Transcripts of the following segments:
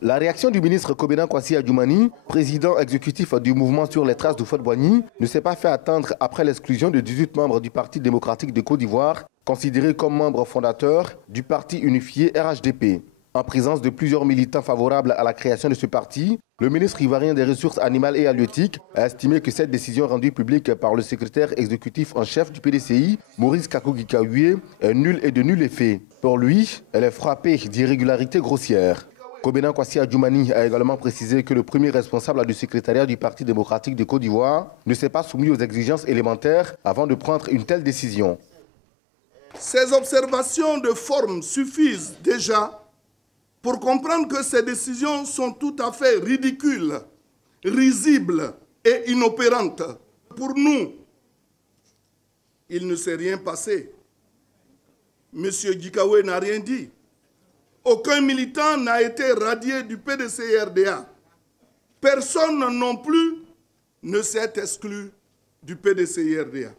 La réaction du ministre Kobena Kwasi Adjoumani, président exécutif du mouvement sur les traces de Houphouët-Boigny, ne s'est pas fait attendre après l'exclusion de 18 membres du Parti démocratique de Côte d'Ivoire, considérés comme membres fondateurs du parti unifié RHDP. En présence de plusieurs militants favorables à la création de ce parti, le ministre ivoirien des Ressources animales et halieutiques a estimé que cette décision rendue publique par le secrétaire exécutif en chef du PDCI, Maurice Kakou-Gikaoué, est nulle et de nul effet. Pour lui, elle est frappée d'irrégularités grossières. Kobena Kwasi Adjoumani a également précisé que le premier responsable du secrétariat du Parti démocratique de Côte d'Ivoire ne s'est pas soumis aux exigences élémentaires avant de prendre une telle décision. Ces observations de forme suffisent déjà pour comprendre que ces décisions sont tout à fait ridicules, risibles et inopérantes. Pour nous, il ne s'est rien passé. M. Gikaoué n'a rien dit. Aucun militant n'a été radié du PDCI-RDA. Personne non plus ne s'est exclu du PDCI-RDA.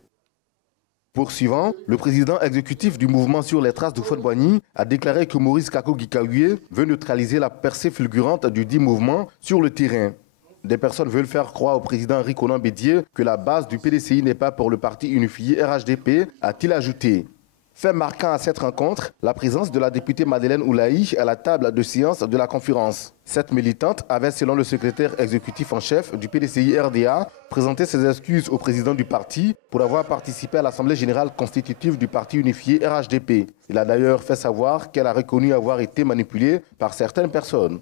Poursuivant, le président exécutif du mouvement sur les traces de Houphouët-Boigny a déclaré que Maurice Kakou-Gikaoué veut neutraliser la percée fulgurante du dit mouvement sur le terrain. Des personnes veulent faire croire au président Henri Konan Bédié que la base du PDCI n'est pas pour le parti unifié RHDP, a-t-il ajouté. Fait marquant à cette rencontre, la présence de la députée Madeleine Oulaï à la table de séance de la conférence. Cette militante avait, selon le secrétaire exécutif en chef du PDCI-RDA, présenté ses excuses au président du parti pour avoir participé à l'Assemblée générale constitutive du parti unifié RHDP. Il a d'ailleurs fait savoir qu'elle a reconnu avoir été manipulée par certaines personnes.